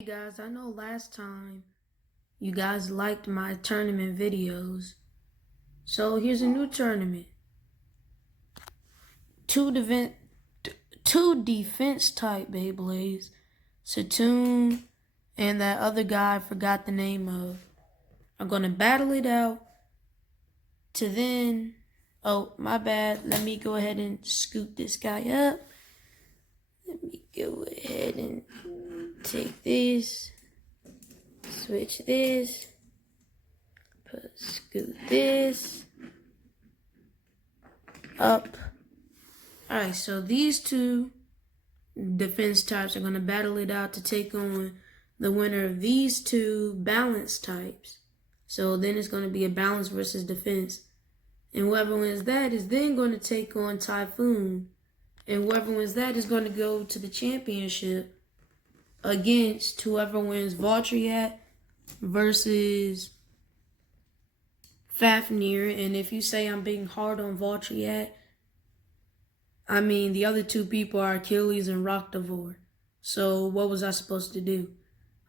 Hey guys, I know last time you guys liked my tournament videos. So here's a new tournament. Two defense type Beyblades. Satoon and that other guy I forgot the name of. I'm gonna battle it out to then. Oh, my bad. Let me go ahead and scoot this guy up. Let me go ahead and take this. Switch this. Scoot this up. Alright, so these two defense types are going to battle it out to take on the winner of these two balance types. So then it's going to be a balance versus defense. And whoever wins that is then going to take on Typhoon. And whoever wins that is going to go to the championship against whoever wins Valtriat versus Fafnir. And if you say I'm being hard on Valtriat, I mean the other two people are Achilles and Rocktavor. So what was I supposed to do?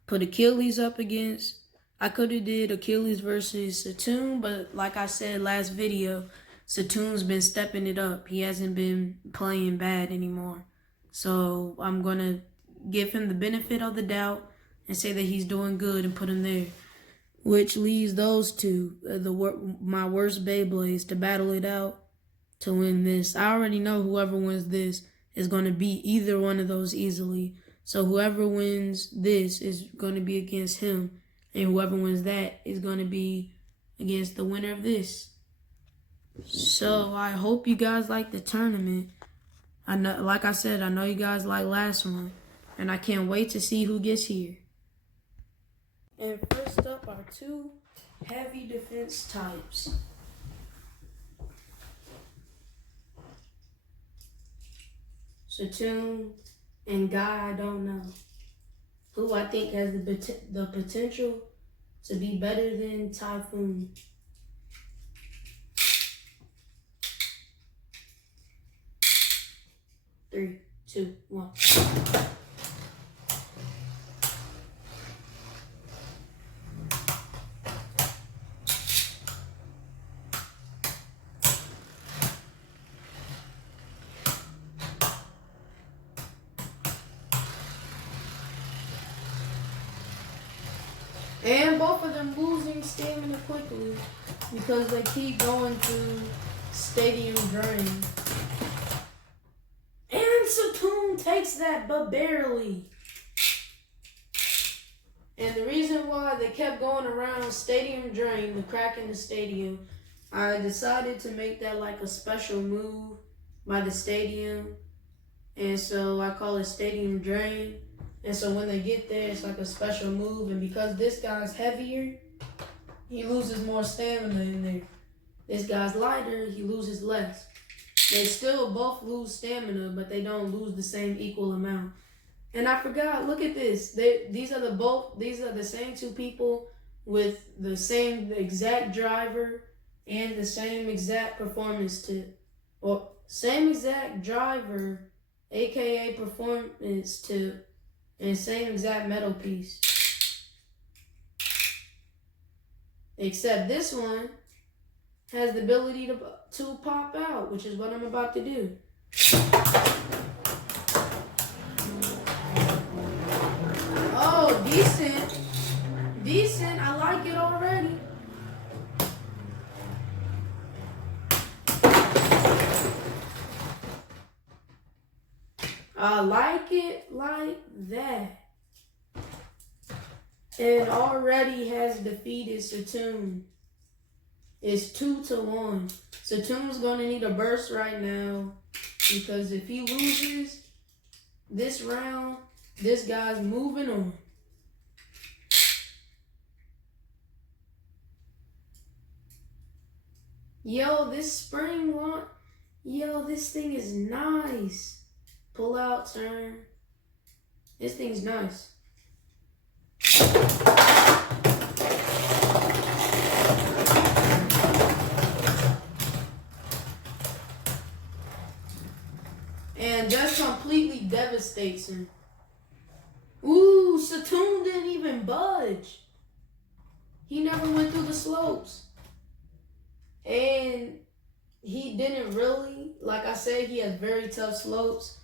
Put Achilles up against... I could have did Achilles versus Satoon, but like I said last video, Satoon's been stepping it up. He hasn't been playing bad anymore. So I'm going to give him the benefit of the doubt and say that he's doing good and put him there. Which leaves those two, my worst Beyblades, to battle it out to win this. I already know whoever wins this is going to beat either one of those easily. So whoever wins this is going to be against him. And whoever wins that is going to be against the winner of this. So I hope you guys like the tournament. I know, like I said, I know you guys like last one. And I can't wait to see who gets here. And first up are two heavy defense types. Satoon and guy I don't know, who I think has the potential to be better than Typhoon. Three, two, one. And both of them losing stamina quickly because they keep going through stadium drain. And Satoon takes that, but barely. And the reason why they kept going around stadium drain, the crack in the stadium, I decided to make that like a special move by the stadium. And so I call it stadium drain. And so when they get there, it's like a special move. And because this guy's heavier, he loses more stamina in there. This guy's lighter, he loses less. They still both lose stamina, but they don't lose the same equal amount. And I forgot, look at this. These are the same two people with the same exact driver and the same exact performance tip. Or same exact driver, aka performance tip, and same exact metal piece. Except this one has the ability to pop out, which is what I'm about to do. Oh, decent. Decent. I like it already. I like it like that. And already has defeated Satoon. It's 2-1. Satoon's going to need a burst right now because if he loses this round, this guy's moving on. Yo, this spring launch, yo, this thing is nice. Pull out, turn. This thing's nice. And just completely devastates him. Ooh, Satoon college. He never went through the slopes. And he didn't really, like I said, he has very tough slopes,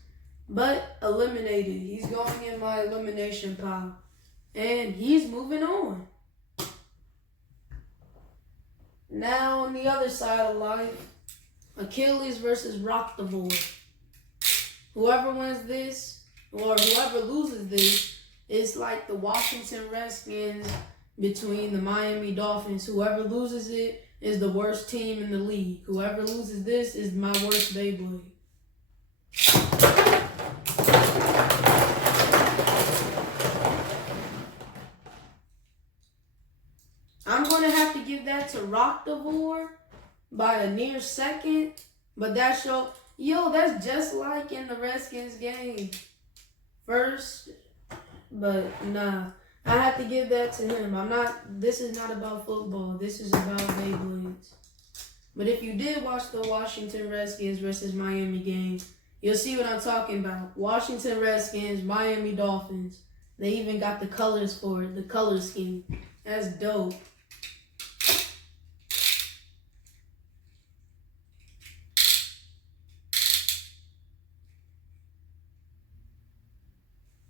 but eliminated. He's going in my elimination pile. And he's moving on. Now on the other side of life, Achilles versus Rocktivore. Whoever wins this, or whoever loses this, it's like the Washington Redskins between the Miami Dolphins. Whoever loses it is the worst team in the league. Whoever loses this is my worst Beyblade. I'm going to have to give that to Rocktivore by a near second. But that show, that's just like in the Redskins game. First, but nah. I have to give that to him. This is not about football. This is about Beyblades. But if you did watch the Washington Redskins versus Miami game, you'll see what I'm talking about. Washington Redskins, Miami Dolphins. They even got the colors for it, the color scheme. That's dope.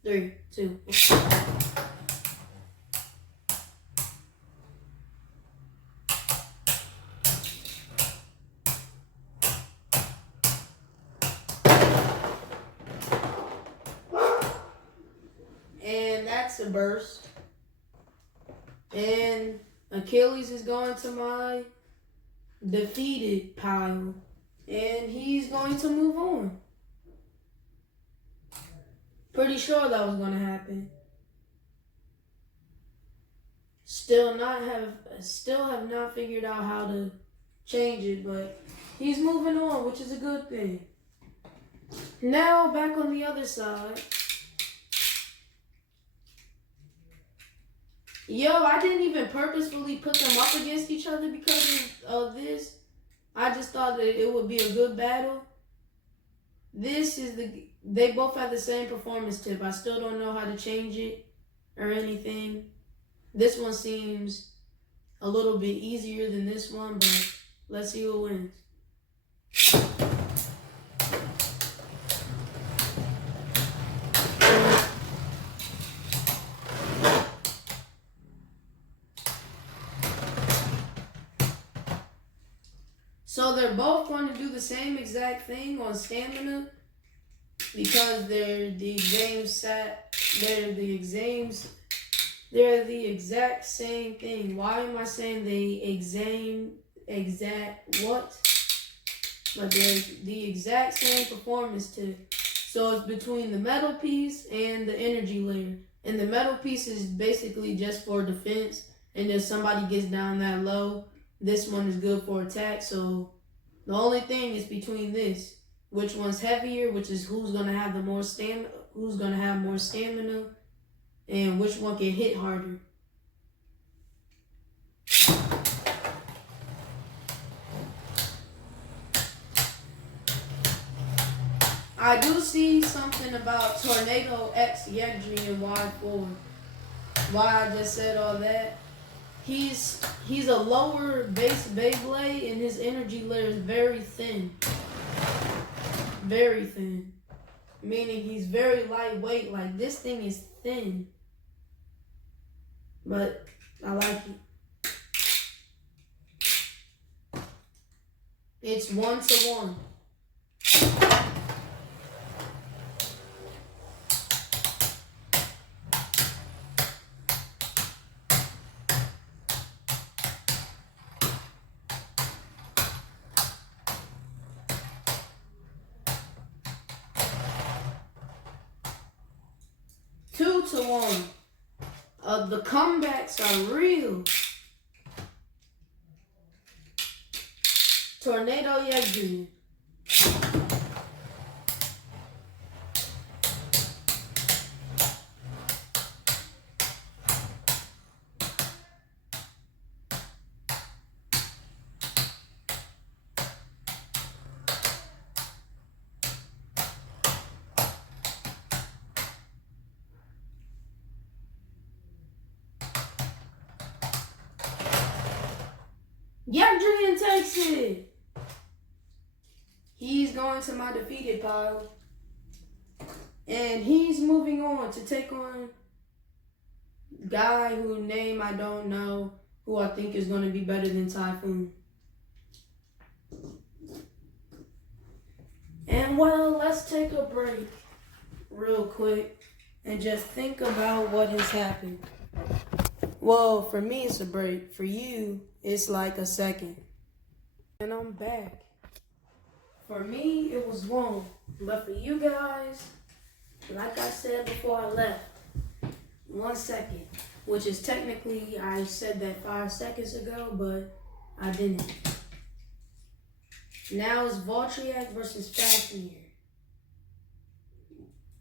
Three, two, one. And that's a burst. And Achilles is going to my defeated pile. And he's going to move on. Pretty sure that was going to happen. Still have not figured out how to change it, but he's moving on, which is a good thing. Now, back on the other side. I didn't even purposefully put them up against each other because of this. I just thought that it would be a good battle. They both have the same performance tip. I still don't know how to change it or anything. This one seems a little bit easier than this one, but let's see who wins. So they're both going to do the same exact thing on stamina because they're the exact same thing. Why am I saying exact what? But they're the exact same performance tip. So it's between the metal piece and the energy layer. And the metal piece is basically just for defense. And if somebody gets down that low, this one is good for attack. So the only thing is between this, which one's heavier, which is who's gonna have more stamina, and which one can hit harder. I do see something about Tornado X Yegdri and Y4. Why I just said all that. He's a lower base Beyblade and his energy layer is very thin. Very thin. Meaning he's very lightweight. Like this thing is thin. But I like it. It's 1-1. 2-1. The comebacks are real. Tornado Yegdri. Yagdrian takes it. He's going to my defeated pile. And he's moving on to take on guy whose name I don't know, who I think is going to be better than Typhoon. And well, let's take a break real quick and just think about what has happened. Well, for me, it's a break. For you, it's like a second. And I'm back. For me, it was long. But for you guys, like I said before I left, 1 second. Which is technically, I said that 5 seconds ago, but I didn't. Now it's Voltriac versus Fafnir.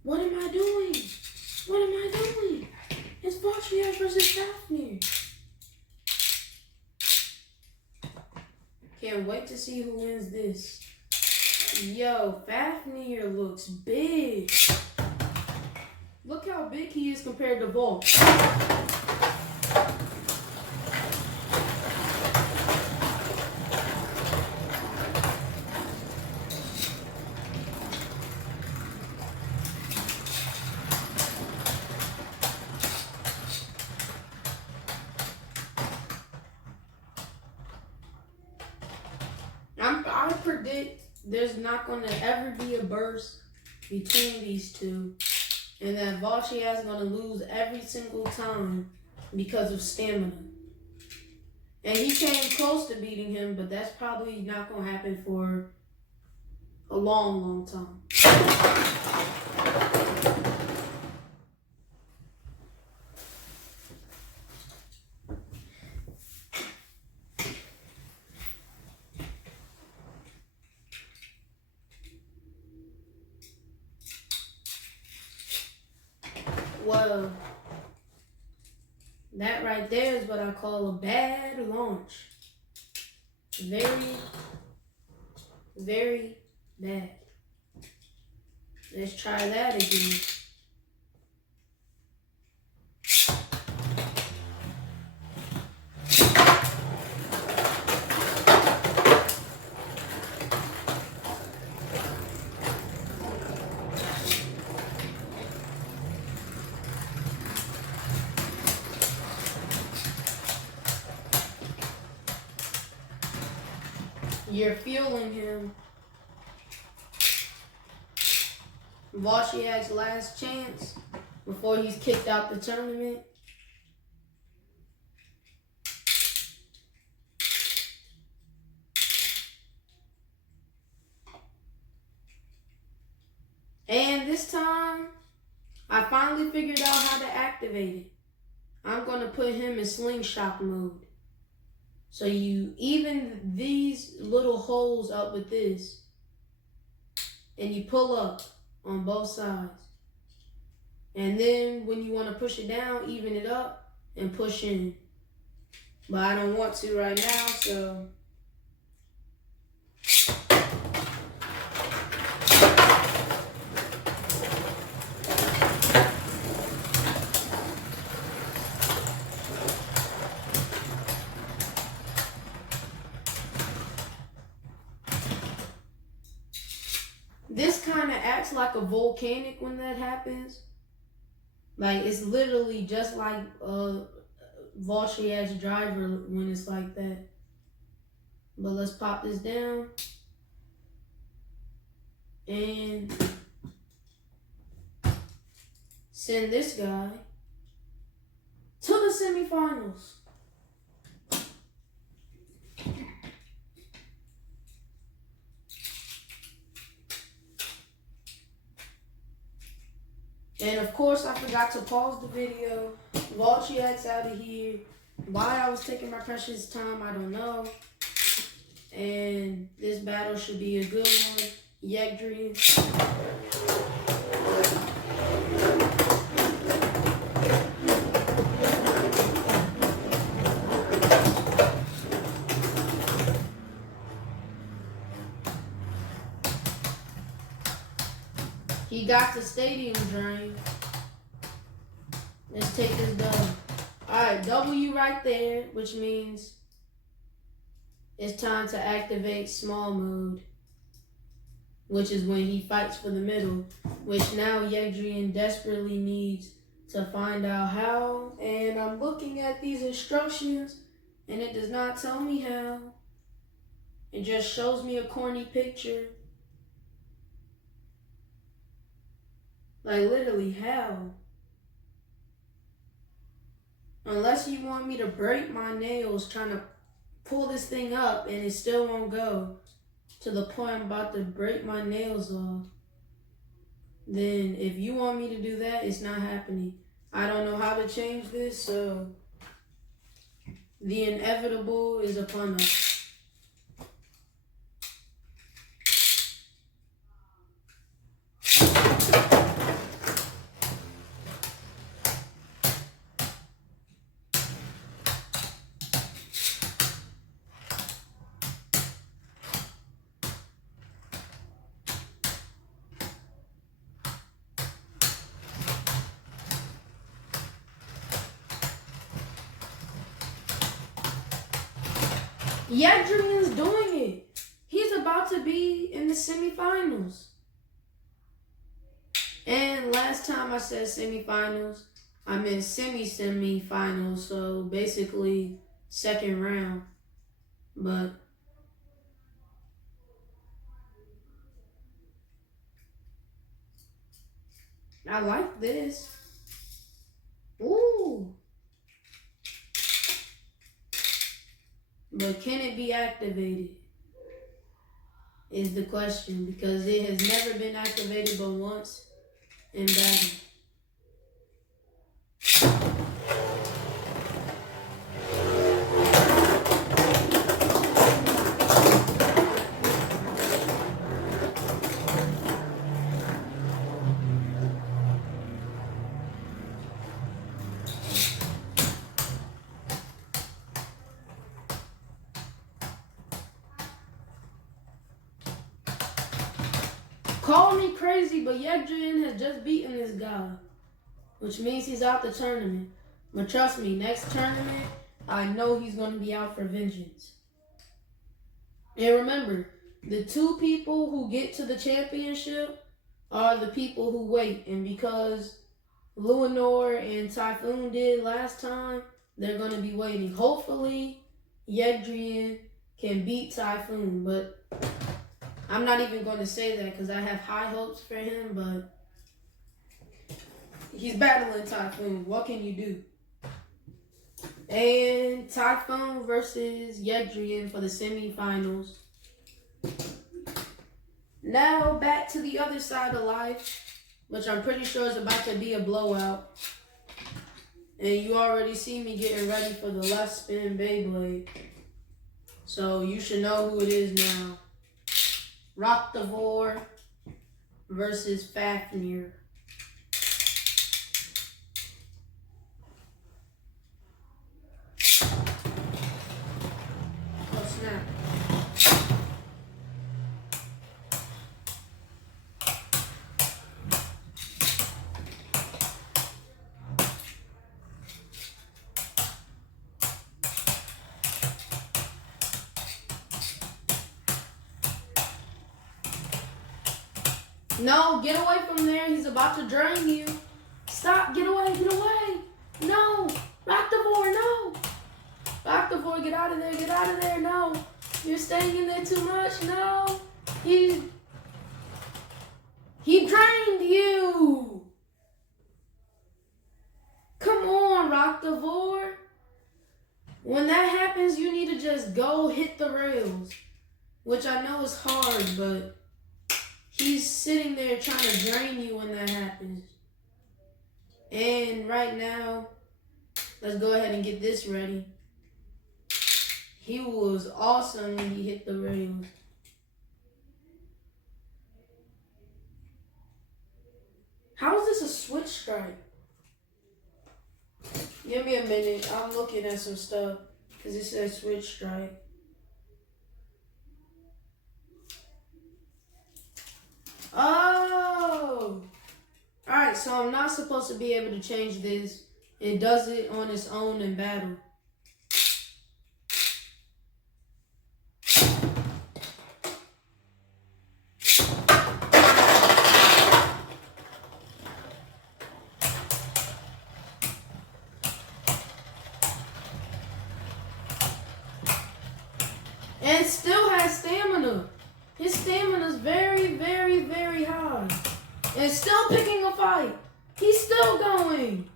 What am I doing? What am I doing? It's Voltriac versus Fafnir. Can't wait to see who wins this. Yo, Fafnir looks big. Look how big he is compared to Volt. I predict there's not going to ever be a burst between these two, and that Voltriac is going to lose every single time because of stamina. And he came close to beating him, but that's probably not going to happen for a long, long time. Well, that right there is what I call a bad launch. Very, very bad. Let's try that again. You're fueling him. Voltriac's last chance before he's kicked out the tournament. And this time, I finally figured out how to activate it. I'm going to put him in slingshot mode. So you even these little holes up with this, and you pull up on both sides. And then when you want to push it down, even it up and push in. But I don't want to right now, so. This kind of acts like a volcanic when that happens. Like, it's literally just like Voltriac's driver when it's like that. But let's pop this down. And send this guy to the semifinals. And of course, I forgot to pause the video. Voltriac's out of here. Why I was taking my precious time, I don't know. And this battle should be a good one. Yagdrian. He got the stadium drain. Let's take this done. Alright, W right there, which means it's time to activate small mode, which is when he fights for the middle, which now Yegdrian desperately needs to find out how. And I'm looking at these instructions, and it does not tell me how. It just shows me a corny picture. Like, literally, how? Unless you want me to break my nails trying to pull this thing up and it still won't go to the point I'm about to break my nails off, then if you want me to do that, it's not happening. I don't know how to change this, so the inevitable is upon us. Yadrian's doing it. He's about to be in the semifinals. And last time I said semifinals, I meant semi-semifinals, so basically second round. But I like this. Ooh. But can it be activated? Is the question, because it has never been activated but once in battle. Call me crazy, but Yegdrian has just beaten this guy, which means he's out the tournament. But trust me, next tournament, I know he's going to be out for vengeance. And remember, the two people who get to the championship are the people who wait. And because Luinor and Typhoon did last time, they're going to be waiting. Hopefully, Yegdrian can beat Typhoon, but I'm not even going to say that because I have high hopes for him, but he's battling Typhoon. What can you do? And Typhoon versus Yegdrian for the semifinals. Now back to the other side of life, which I'm pretty sure is about to be a blowout. And you already see me getting ready for the left spin Beyblade. So you should know who it is now. Rocktavor versus Fafnir. Oh snap. No, get away from there. He's about to drain you. Stop. Get away. Get away. No. Rocktavor, no. Rocktavor, get out of there. Get out of there. No. You're staying in there too much. No. He drained you. Come on, Rocktavor. When that happens, you need to just go hit the rails. Which I know is hard, but he's sitting there trying to drain you when that happens. And right now, let's go ahead and get this ready. He was awesome when he hit the rails. How is this a switch strike? Give me a minute. I'm looking at some stuff because it says switch strike. Oh! Alright, so I'm not supposed to be able to change this. It does it on its own in battle. And still has stamina. His stamina is very, very, very high. And still picking a fight. He's still going.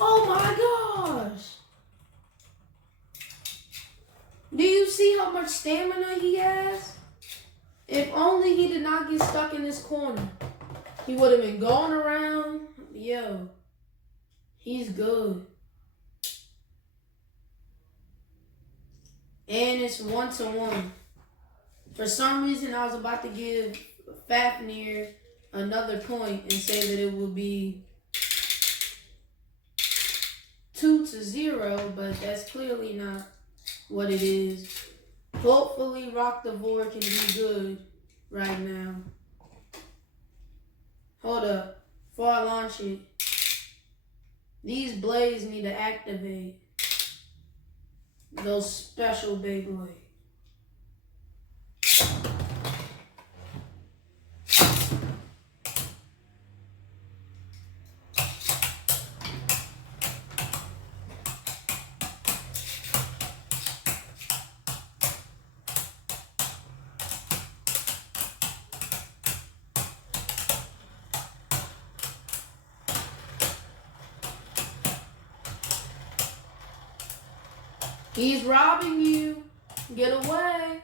Oh my gosh. Do you see how much stamina he has? If only he did not get stuck in this corner. He would have been going around. Yo, he's good. And it's 1-1. For some reason, I was about to give Fafnir another point and say that it would be 2-0, but that's clearly not what it is. Hopefully, Rockdivore can be good right now. Hold up. Before I launch it, these blades need to activate those special Beyblades. He's robbing you. Get away.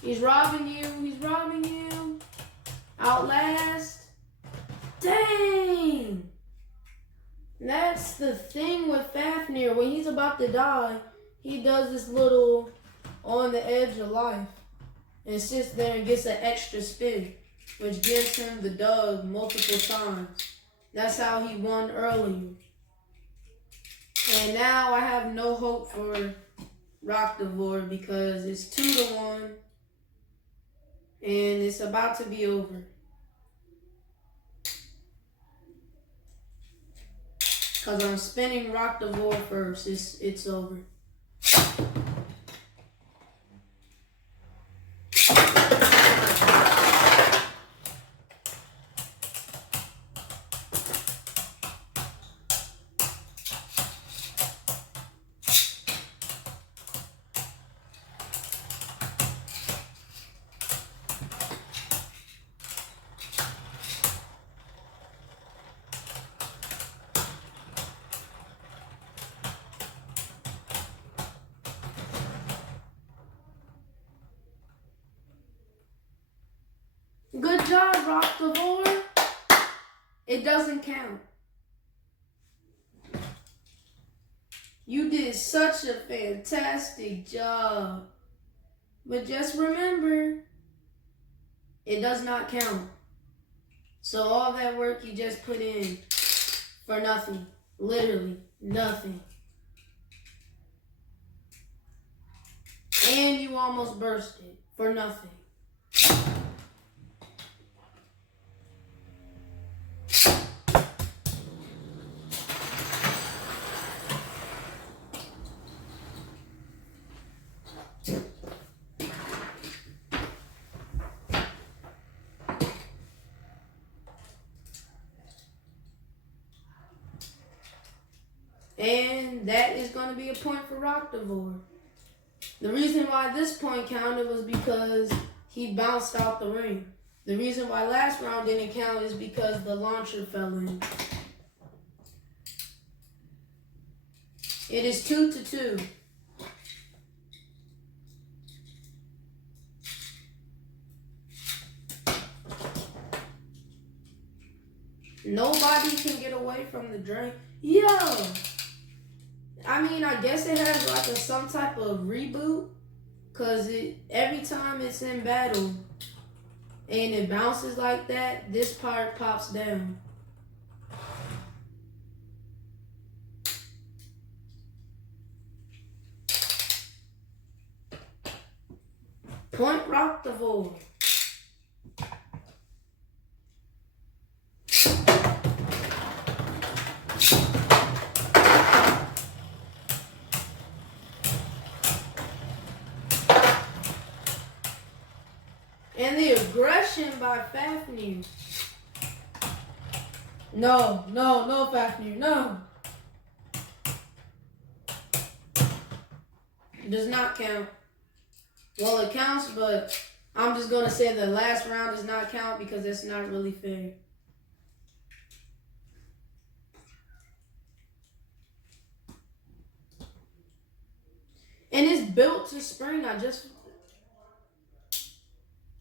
He's robbing you. He's robbing you. Outlast. Dang. That's the thing with Fafnir. When he's about to die, he does this little on the edge of life and sits there and gets an extra spin, which gives him the dub multiple times. That's how he won earlier. And now I have no hope for Rockdivore because it's 2-1 and it's about to be over. Because I'm spinning Rockdivore first. It's over. Good job, Rockdivore. It doesn't count. You did such a fantastic job. But just remember, it does not count. So all that work you just put in for nothing. Literally nothing. And you almost bursted for nothing. And that is going to be a point for Rockdivore. The reason why this point counted was because he bounced out the ring. The reason why last round didn't count is because the launcher fell in. It is 2-2. Nobody can get away from the drain. Yo! I mean, I guess it has like some type of reboot. Because every time it's in battle and it bounces like that, this part pops down. Point Rockdivore. And the aggression by Fafnir. No, Fafnir, no. Does not count. Well, it counts, but I'm just going to say the last round does not count because that's not really fair. And it's built to spring.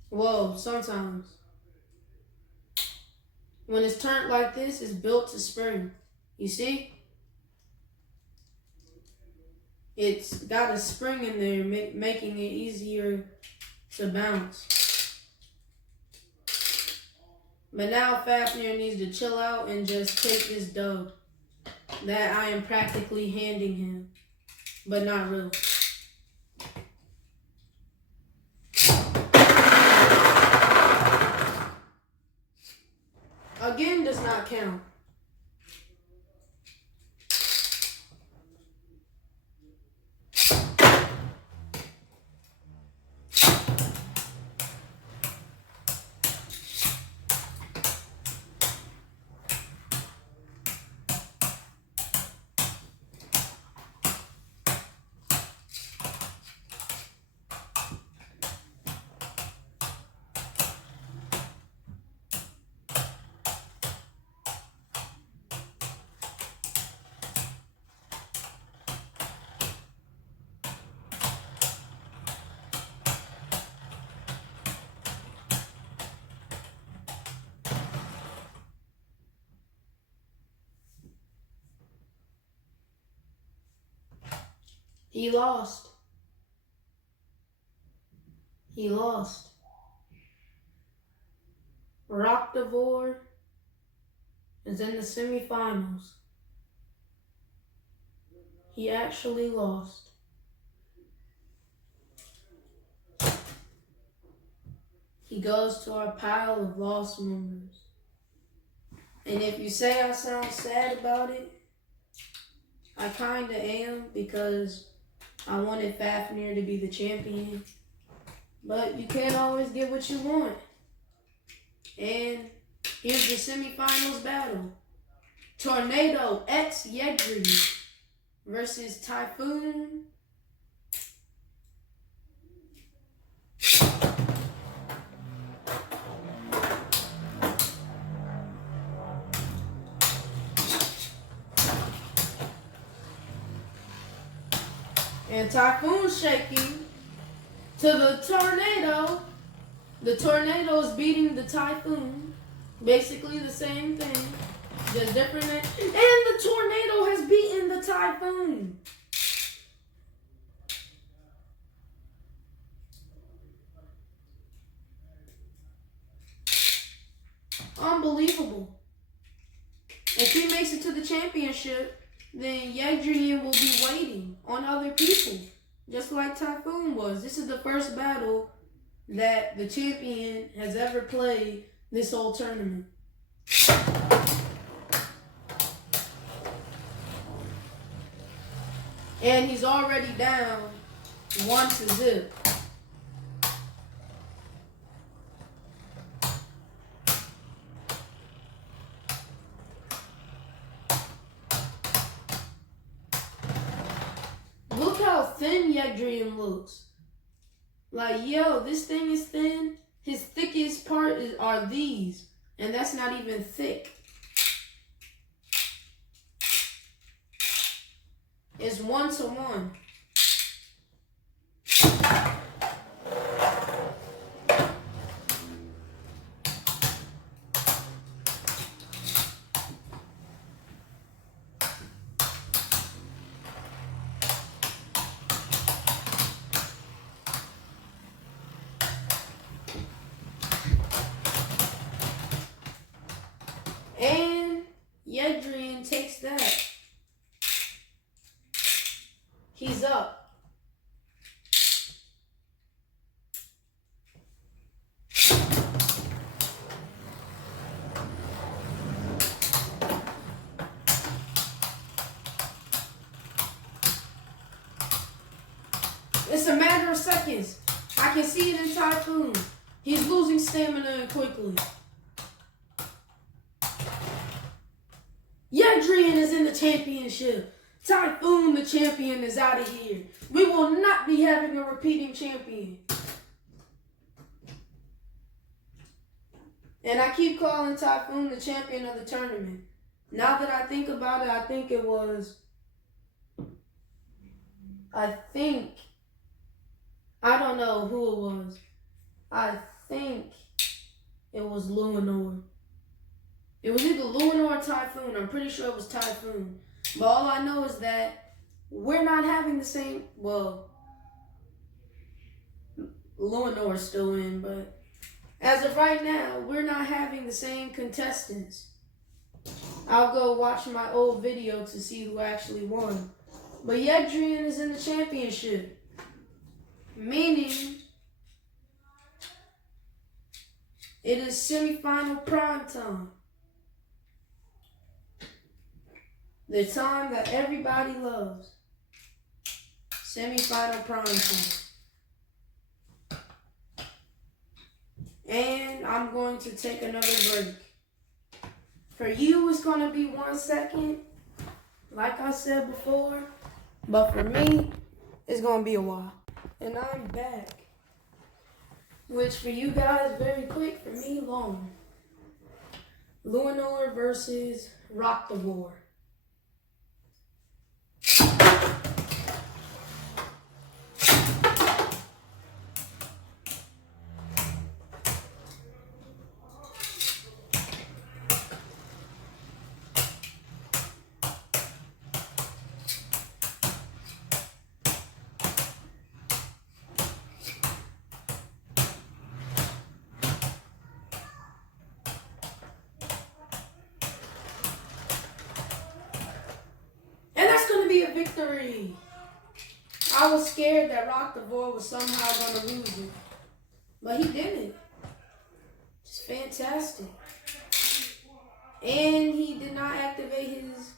Whoa, sometimes. When it's turned like this, it's built to spring. You see? It's got a spring in there, making it easier to bounce. But now Fafnir needs to chill out and just take this dub that I am practically handing him. But not really. Again, does not count. He lost. He lost. Rockdivore is in the semifinals. He actually lost. He goes to our pile of lost members. And if you say I sound sad about it, I kinda am, because I wanted Fafnir to be the champion. But you can't always get what you want. And here's the semifinals battle. Tornado X Yegri versus Typhoon. And Typhoon's shaking to the Tornado. The Tornado is beating the Typhoon. Basically the same thing. Just different. And the Tornado has beaten the Typhoon. Unbelievable. If he makes it to the championship, then Yagdrian will be waiting on other people, just like Typhoon was. This is the first battle that the champion has ever played this whole tournament. And he's already down 1-0. Look how thin Yagdrian looks. Like, yo, this thing is thin. His thickest part are these. And that's not even thick. It's 1-1. And Yedrian takes that. He's up. It's a matter of seconds. I can see it in Typhoon. He's losing stamina quickly. Yadrian is in the championship. Typhoon, the champion, is out of here. We will not be having a repeating champion. And I keep calling Typhoon the champion of the tournament. Now that I think about it, I don't know who it was. I think it was Luinor. It was either Luinor or Typhoon. I'm pretty sure it was Typhoon. But all I know is that we're not having the same, well, Luinor is still in, but as of right now, we're not having the same contestants. I'll go watch my old video to see who actually won. But Yedrian is in the championship. Meaning, it is semifinal prime time. The time that everybody loves. Semifinal prime time. And I'm going to take another break. For you, it's going to be 1 second, like I said before. But for me, it's going to be a while. And I'm back. Which for you guys, very quick. For me, long. Luinor versus Rocktavor. A victory. I was scared that Rocktavor was somehow going to lose it, but he didn't. It's fantastic. And he did not activate his...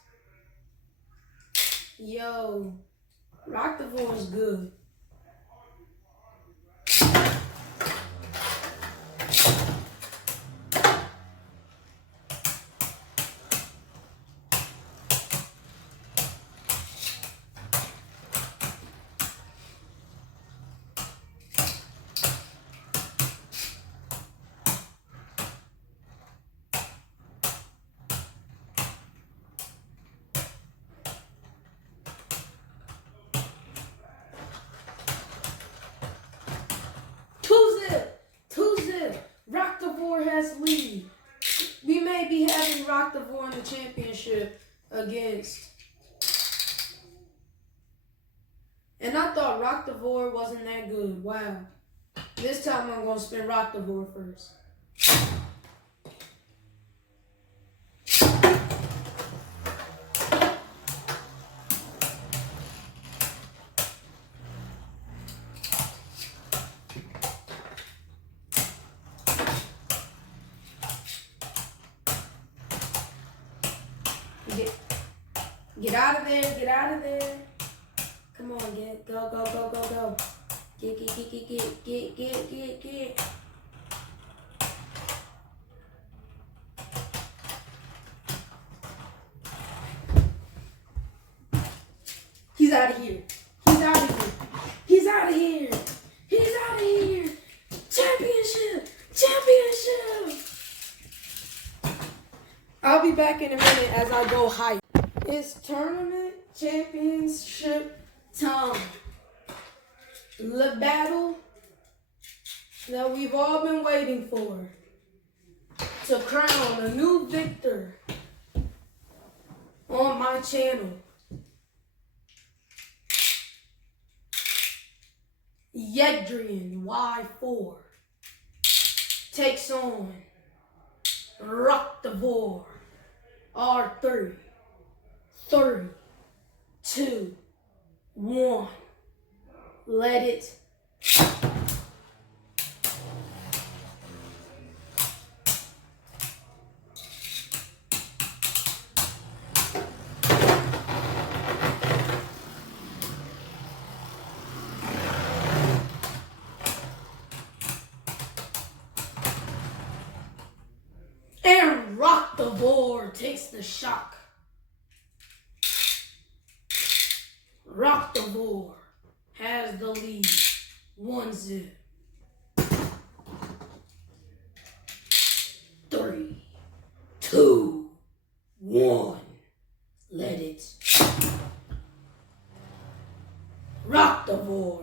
Yo, Rocktavor is good. Has lead. We may be having Rocktavor in the championship against. And I thought Rocktavor wasn't that good. Wow. This time I'm going to spin Rocktavor first. Get out of there, get out of there. Come on, go. Get. He's out of here. Championship. I'll be back in a minute as I go hype. It's tournament championship time. The battle that we've all been waiting for. To crown a new victor on my channel. Yedrian Y4 takes on Rocktavor R3. 3, 2, 1. Let it. And Rocktavor takes the shock. Rockdavor has the lead. 1-0. 3, 2, 1. Let it. Rockdavor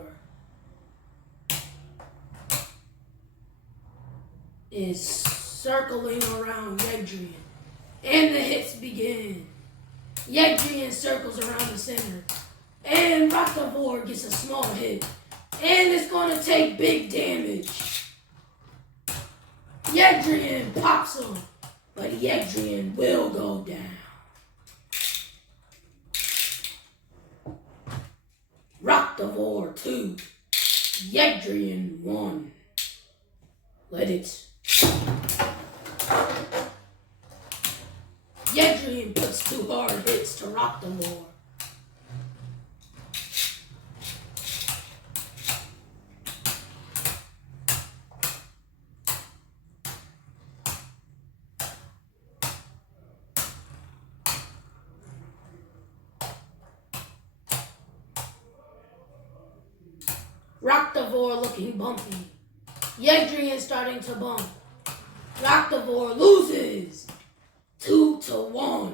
is circling around Yegdrian, and the hits begin. Yegdrian circles around the center, and Rockdavor gets a small hit, and it's going to take big damage. Yegdrian pops him, but Yegdrian will go down. Rockdavor 2, Yegdrian 1. Let it. Yegdrian puts 2 hard hits to Rockdavor. Rockdavor looking bumpy. Yegdrian starting to bump. Rockdavor loses 2-1.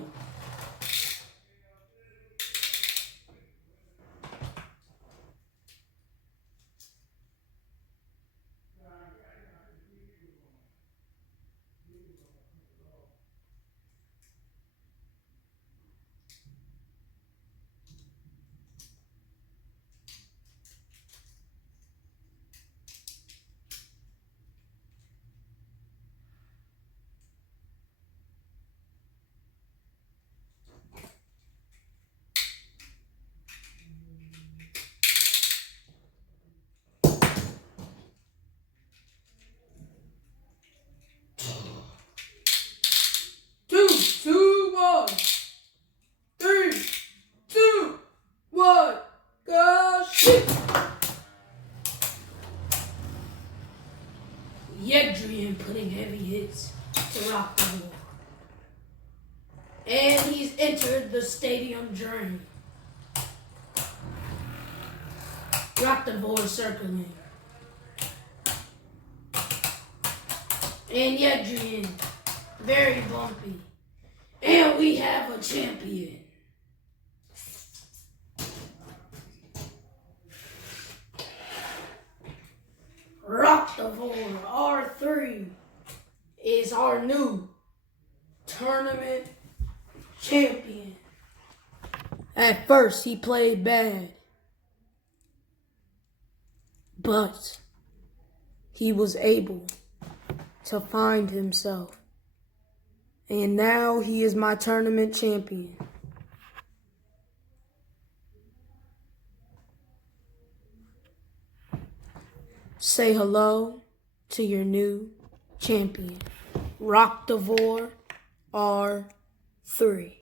Yegdrian putting heavy hits to Rockdavor. And he's entered the stadium drain. Rockdavor circling. And Yegdrian, very bumpy. And we have a champion. Rockdavor R3 is our new tournament champion. At first, he played bad, but he was able to find himself. And now he is my tournament champion. Say hello to your new champion, Rockdavor R3.